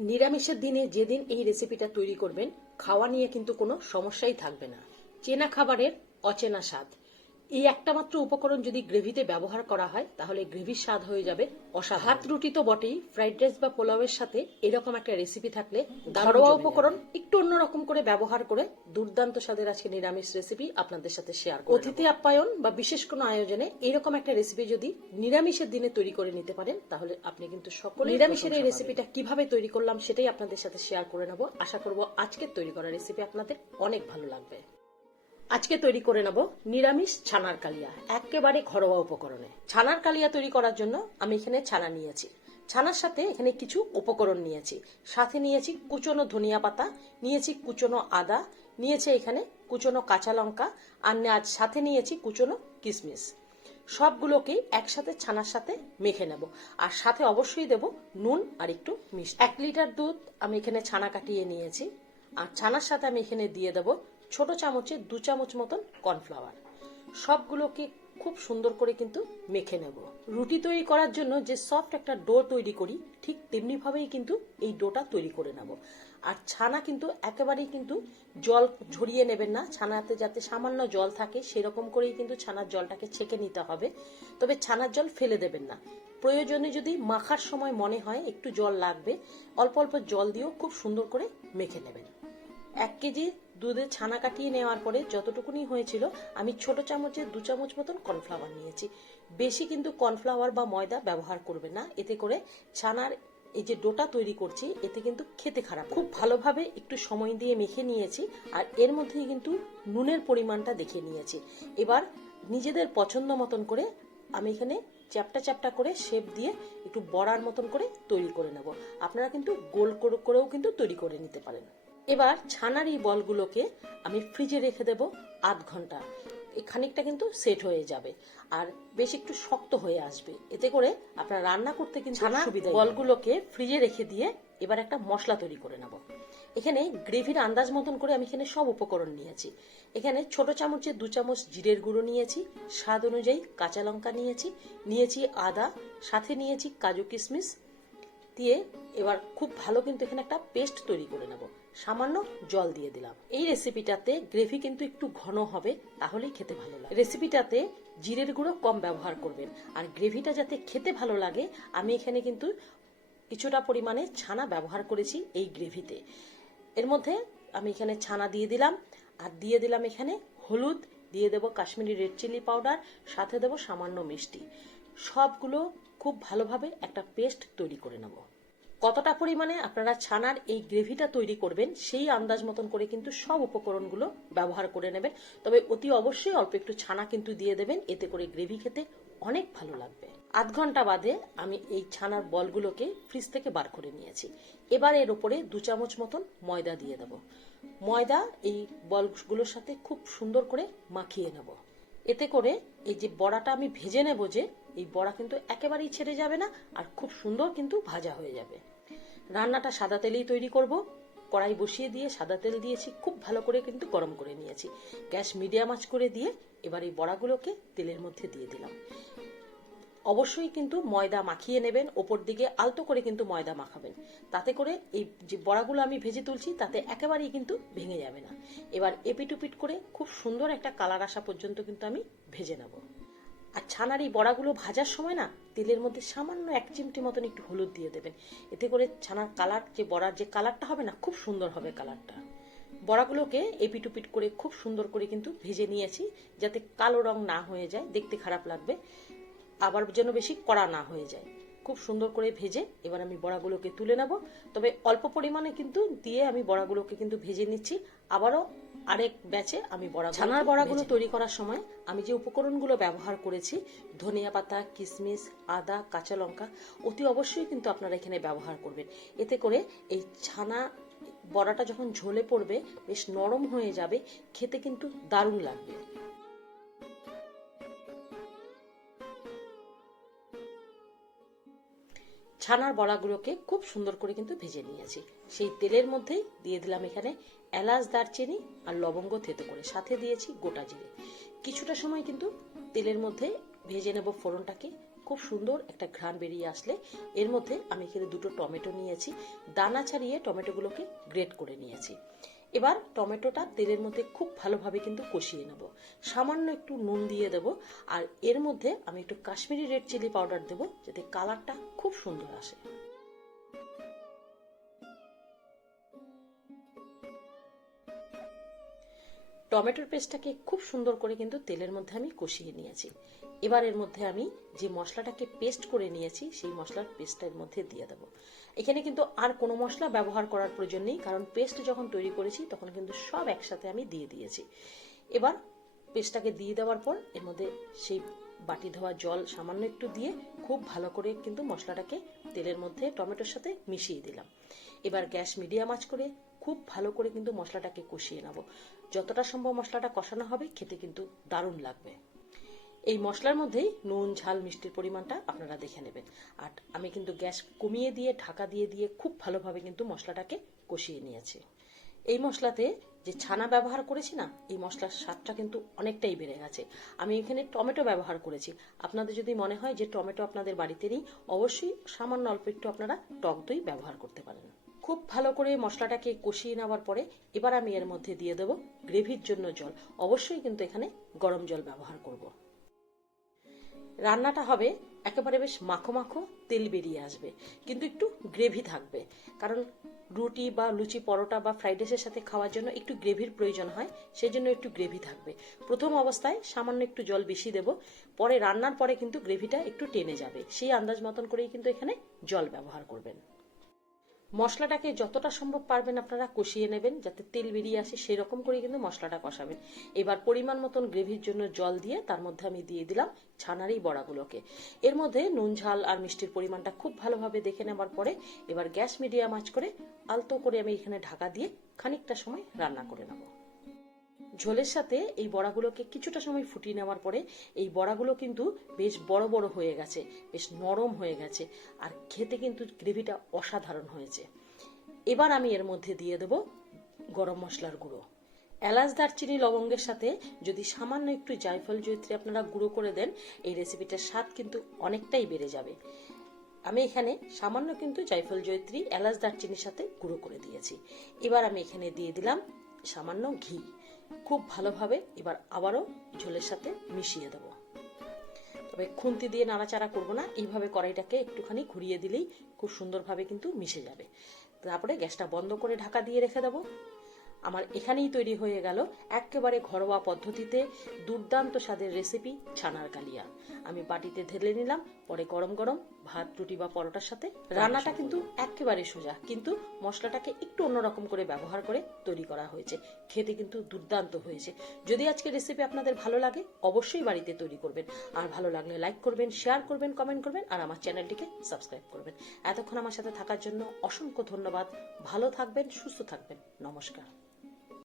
নিরামিষের দিনে যেদিন এই রেসিপিটা তৈরি করবেন, খাওয়া নিয়ে কিন্তু কোনো সমস্যাই থাকবে না। চেনা খাবারের অচেনা স্বাদ। এই একটা মাত্র উপকরণ যদি গ্রেভিতে ব্যবহার করা হয় তাহলে গ্রেভির স্বাদ হয়ে যাবে অসাধারণ। ভাত রুটি তো বটেই ফ্রাইড রাইস বা পোলাওয়ের সাথে এরকম একটা রেসিপি থাকলে ঘরোয়া উপকরণ একটু অন্যরকম করে ব্যবহার করে দুর্দান্ত স্বাদের আজকে নিরামিষ রেসিপি আপনাদের সাথে শেয়ার করব অতিথি আপ্যায়ন বা বিশেষ কোনো আয়োজনে এরকম একটা রেসিপি যদি নিরামিষের দিনে তৈরি করে নিতে পারেন তাহলে আপনি কিন্তু সকল নিরামিষের এই রেসিপিটা কীভাবে তৈরি করলাম সেটাই আপনাদের সাথে শেয়ার করে নেব। আশা করব আজকের তৈরি করা রেসিপি আপনাদের অনেক ভালো লাগবে। আজকে তৈরি করে নেব নিরামিষ ছানার কালিয়া, একেবারে ঘরোয়া উপকরণে। ছানার কালিয়া তৈরি করার জন্য আমি এখানে ছানা নিয়েছি। ছানার সাথে এখানে কিছু উপকরণ নিয়েছি। সাথে নিয়েছি কুচনো ধনিয়া পাতা, নিয়েছি কুচনো আদা, নিয়েছি এখানে কুচনো কাঁচা লঙ্কা, আর আজ সাথে নিয়েছি কুচনো কিশমিশ সবগুলোকে একসাথে ছানার সাথে মেখে নেব। আর সাথে অবশ্যই দেব নুন আর একটু মিষ্টি। এক লিটার দুধ আমি এখানে ছানা কাটিয়ে নিয়েছি। আর ছানার সাথে আমি এখানে দিয়ে দেব ছোট চামচে দু চামচ মতন কর্নফ্লাওয়ার। সবগুলোকে খুব সুন্দর করে কিন্তু মেখে নেব। রুটি তৈরি করার জন্য যে সফট একটা ডো তৈরি করি, ঠিক তেমনি ভাবেই কিন্তু এই ডোটা তৈরি করে নেব। আর ছানা কিন্তু একেবারেই কিন্তু জল ঝরিয়ে নেবেন না, ছানাতে যাতে সামান্য জল থাকে সেরকম করেই কিন্তু ছানার জলটাকে ছেঁকে নিতে হবে। তবে ছানার জল ফেলে দেবেন না। প্রয়োজনে যদি মাখার সময় মনে হয় একটু জল লাগবে, অল্প অল্প জল দিয়েও খুব সুন্দর করে মেখে নেবেন। এক কেজি দুধে ছানা কাটিয়ে নেওয়ার পরে যতটুকুনি হয়েছিল, আমি ছোট চামচে দু চামচ মতন কর্নফ্লাওয়ার নিয়েছি। বেশি কিন্তু কর্নফ্লাওয়ার বা ময়দা ব্যবহার করবে না। এতে করে ছানার এই যে ডোটা তৈরি করছি, এতে কিন্তু খেতে খারাপ। খুব ভালোভাবে একটু সময় দিয়ে মেখে নিয়েছি আর এর মধ্যেই কিন্তু নুনের পরিমাণটা দেখে নিয়েছি। এবার নিজেদের পছন্দ মতন করে আমি এখানে চ্যাপটা চ্যাপটা করে শেপ দিয়ে একটু বড়ার মতন করে তৈরি করে নেব। আপনারা কিন্তু গোল করে- করেও কিন্তু তৈরি করে নিতে পারেন। এবার ছানার এই বলগুলোকে আমি ফ্রিজে রেখে দেব আধ ঘণ্টা। খানিকটা কিন্তু সেট হয়ে যাবে আর বেশ একটু শক্ত হয়ে আসবে। এতে করে আপনার রান্না করতে কিন্তু ছানা বলগুলোকে ফ্রিজে রেখে দিয়ে এবার একটা মশলা তৈরি করে নেব। এখানে গ্রেভির আন্দাজ মতন করে আমি এখানে সব উপকরণ নিয়েছি। এখানে ছোট চামচে দু চামচ জিরের গুঁড়ো নিয়েছি স্বাদ অনুযায়ী কাঁচা লঙ্কা নিয়েছি নিয়েছি আদা সাথে নিয়েছি কাজু কিশমিশ দিয়ে এবার খুব ভালো কিন্তু এখানে একটা পেস্ট তৈরি করে নেব। সামান্য জল দিয়ে দিলাম। এই রেসিপিটাতে গ্রেভি কিন্তু একটু ঘন হবে, তাহলেই খেতে ভালো লাগে। রেসিপিটাতে জিরের গুঁড়ো কম ব্যবহার করবেন, আর গ্রেভিটা যাতে খেতে ভালো লাগে, আমি এখানে কিন্তু কিছুটা পরিমাণে ছানা ব্যবহার করেছি এই গ্রেভিতে এর মধ্যে আমি এখানে ছানা দিয়ে দিলাম, আর দিয়ে দিলাম এখানে হলুদ, দিয়ে দেব কাশ্মীরি রেড চিলি পাউডার সাথে দেব সামান্য মিষ্টি। সবগুলো খুব ভালোভাবে একটা পেস্ট তৈরি করে নেব। কতটা পরিমাণে আপনারা ছানার এই গ্রেভিটা তৈরি করবেন, সেই আন্দাজ মতন করে কিন্তু সব উপকরণগুলো ব্যবহার করে নেবেন। তবে অতি অবশ্যই অল্প একটু ছানা কিন্তু দিয়ে দেবেন, এতে করে গ্রেভি খেতে অনেক ভালো লাগবে। আধ ঘণ্টা বাদে আমি এই ছানার বলগুলোকে ফ্রিজ থেকে বার করে নিয়েছি। এবার এর উপরে দু চামচ মতন ময়দা দিয়ে দেব। ময়দা এই বলগুলোর সাথে খুব সুন্দর করে মাখিয়ে নেব। এতে করে এই যে বড়াটা আমি ভেজে নেব যে, এই বড়া কিন্তু একেবারেই ছেড়ে যাবে না আর খুব সুন্দর কিন্তু ভাজা হয়ে যাবে। রান্নাটা সাদা তেলেই তৈরি করব। কড়াই বসিয়ে দিয়ে সাদা তেল দিয়েছি, খুব ভালো করে কিন্তু গরম করে নিয়েছি। গ্যাস মিডিয়াম আঁচ করে দিয়ে এবার এই বড়াগুলোকে তেলের মধ্যে দিয়ে দিলাম। অবশ্যই কিন্তু ময়দা মাখিয়ে নেবেন, ওপর দিকে আলতো করে কিন্তু ময়দা মাখাবেন। তাতে করে এই যে বড়াগুলো আমি ভেজে তুলছি, তাতে একেবারেই কিন্তু ভেঙে যাবে না। এবার এপিটুপিট করে খুব সুন্দর একটা কালার আসা পর্যন্ত কিন্তু আমি ভেজে নেব। আর ছানার এই বড়াগুলো ভাজার সময় না, তেলের মধ্যে সামান্য এক চিমটি মতন একটু হলুদ দিয়ে দেবেন। এতে করে ছানার কালার, যে বড়ার যে কালারটা হবে না, খুব সুন্দর হবে কালারটা। বড়াগুলোকে এপিটুপিট করে খুব সুন্দর করে কিন্তু ভেজে নিয়েছি, যাতে কালো রং না হয়ে যায়, দেখতে খারাপ লাগবে। আবার যেন বেশি কড়া না হয়ে যায়। খুব সুন্দর করে ভেজে এবার আমি বড়াগুলোকে তুলে নেব। তবে অল্প পরিমাণে কিন্তু দিয়ে আমি বড়াগুলোকে কিন্তু ভেজে নিচ্ছি। আবারও আরেক ব্যাচে আমি বড়া ছানার বড়াগুলো তৈরি করার সময় আমি যে উপকরণগুলো ব্যবহার করেছি ধনিয়া পাতা কিশমিশ আদা কাঁচা লঙ্কা অতি অবশ্যই কিন্তু আপনারা এখানে ব্যবহার করবেন। এতে করে এই ছানা বড়াটা যখন ঝোলে পড়বে বেশ নরম হয়ে যাবে খেতে কিন্তু দারুণ লাগবে। ছানার বড়াগুলোকে খুব সুন্দর করে কিন্তু ভেজে নিয়েছি। সেই তেলের মধ্যেই দিয়ে দিলাম এখানে এলাচ, দারচিনি আর লবঙ্গ থেতো করে। সাথে দিয়েছি গোটা জিরে। কিছুটা সময় কিন্তু তেলের মধ্যে ভেজে নেব ফোড়নটাকে। খুব সুন্দর একটা ঘ্রাণ বেরিয়ে আসলে এর মধ্যে আমি এখানে দুটো টমেটো নিয়েছি। দানা ছাড়িয়ে টমেটোগুলোকে গ্রেট করে নিয়েছি। এবার টমেটোটা তেলের মধ্যে খুব ভালোভাবে কিন্তু কষিয়ে নেব। সামান্য একটু নুন দিয়ে দেব আর এর মধ্যে আমি একটু কাশ্মীরি রেড চিলি পাউডার দেবো যাতে কালারটা খুব সুন্দর আসে। টমেটোর পেস্টটাকে খুব সুন্দর করে কিন্তু তেলের মধ্যে আমি কষিয়ে নিয়েছি। এবার এর মধ্যে আমি যে মশলাটাকে পেস্ট করে নিয়েছি, সেই মশলার পেস্টটা এর মধ্যে দিয়ে দেবো। এখানে কিন্তু আর কোনো মশলা ব্যবহার করার প্রয়োজন নেই, কারণ পেস্ট যখন তৈরি করেছি, তখন কিন্তু সব একসাথে আমি দিয়ে দিয়েছি। এবার পেস্টটাকে দিয়ে দেওয়ার পর এর মধ্যে সেই বাটি ধোয়া জল সামান্য একটু দিয়ে খুব ভালো করে কিন্তু মশলাটাকে তেলের মধ্যে টমেটোর সাথে মিশিয়ে দিলাম। এবার গ্যাস মিডিয়াম আঁচ করে খুব ভালো করে কিন্তু মশলাটাকে কষিয়ে নেব। যতটা সম্ভব মশলাটা কষানো হবে, খেতে কিন্তু দারুণ লাগবে। এই মশলার মধ্যেই নুন, ঝাল, মিষ্টির পরিমাণটা আপনারা দেখে নেবেন। আর আমি কিন্তু গ্যাস কমিয়ে দিয়ে, ঢাকা দিয়ে দিয়ে খুব ভালোভাবে কিন্তু মশলাটাকে কষিয়ে নিয়েছি। এই মশলাতে যে ছানা ব্যবহার করেছি না, এই মশলার স্বাদটা কিন্তু অনেকটাই বেড়ে গেছে। আমি এখানে টমেটো ব্যবহার করেছি। আপনাদের যদি মনে হয় যে টমেটো আপনাদের বাড়িতে নেই অবশ্যই সামান্য অল্প একটু আপনারা টক দই ব্যবহার করতে পারেন। খুব ভালো করে মশলাটাকে কষিয়ে নেওয়ার পরে এবার আমি এর মধ্যে দিয়ে দেবো গ্রেভির জন্য জল। অবশ্যই কিন্তু এখানে গরম জল ব্যবহার করব। রান্নাটা হবে একেবারে বেশ মাখো মাখো তেল বেরিয়ে আসবে, কিন্তু একটু গ্রেভি থাকবে। কারণ রুটি বা লুচি পরোটা বা ফ্রাইড রাইসের সাথে খাওয়ার জন্য একটু গ্রেভির প্রয়োজন হয় সেই জন্য একটু গ্রেভি থাকবে। প্রথম অবস্থায় সামান্য একটু জল বেশি দেব, পরে রান্নার পরে কিন্তু গ্রেভিটা একটু টেনে যাবে। সেই আন্দাজ মতন করেই কিন্তু এখানে জল ব্যবহার করবেন। মশলাটাকে যতটা সম্ভব পারবেন আপনারা কষিয়ে নেবেন, যাতে তেল বেরিয়ে আসে সেরকম করে কিন্তু মশলাটা কষাবেন। এবার পরিমাণ মতন গ্রেভির জন্য জল দিয়ে তার মধ্যে আমি দিয়ে দিলাম ছানার এই বড়াগুলোকে। এর মধ্যে নুন, ঝাল আর মিষ্টির পরিমাণটা খুব ভালোভাবে দেখে নেবার পরে এবার গ্যাস মিডিয়াম আঁচ করে আলতো করে আমি এখানে ঢাকা দিয়ে খানিকটা সময় রান্না করে নেব। ঝোলের সাথে এই বড়াগুলোকে কিছুটা সময় ফুটিয়ে নেওয়ার পরে এই বড়াগুলো কিন্তু বেশ বড় বড় হয়ে গেছে, বেশ নরম হয়ে গেছে আর খেতে কিন্তু গ্রেভিটা অসাধারণ হয়েছে। এবার আমি এর মধ্যে দিয়ে দেব গরম মশলার গুঁড়ো। এলাচ, দারচিনি, লবঙ্গের সাথে যদি সামান্য একটু জায়ফল জৈত্রী আপনারা গুঁড়ো করে দেন, এই রেসিপিটার স্বাদ কিন্তু অনেকটাই বেড়ে যাবে। আমি এখানে সামান্য কিন্তু জায়ফল জৈত্রী এলাচ, দারচিনির সাথে গুঁড়ো করে দিয়েছি। এবার আমি এখানে দিয়ে দিলাম সামান্য ঘি। খুব ভালোভাবে এবার আবারও ঝোলের সাথে মিশিয়ে দেব। তবে খুন্তি দিয়ে নাড়াচাড়া করব না, এইভাবে কড়াইটাকে একটুখানি ঘুরিয়ে দিলেই খুব সুন্দরভাবে কিন্তু মিশে যাবে। তারপরে গ্যাসটা বন্ধ করে ঢাকা দিয়ে রেখে দেবো। আমার এখানেই তৈরি হয়ে গেল একেবারে ঘরোয়া পদ্ধতিতে দুর্দান্ত স্বাদের রেসিপি ছানার কালিয়া। আমি বাটিতে ঢেলে নিলাম পরে গরম গরম ভাত রুটি বা পরোটার সাথে। রান্নাটা কিন্তু একেবারে সোজা কিন্তু মশলাটাকে একটু অন্যরকম করে ব্যবহার করে তৈরি করা হয়েছে। খেতে কিন্তু দুর্দান্ত হয়েছে। যদি আজকে রেসিপি আপনাদের ভালো লাগে অবশ্যই বাড়িতে তৈরি করবেন। আর ভালো লাগলে লাইক করবেন শেয়ার করবেন কমেন্ট করবেন আর আমার চ্যানেলটিকে সাবস্ক্রাইব করবেন। এতক্ষণ আমার সাথে থাকার জন্য অসংখ্য ধন্যবাদ। ভালো থাকবেন সুস্থ থাকবেন। নমস্কার।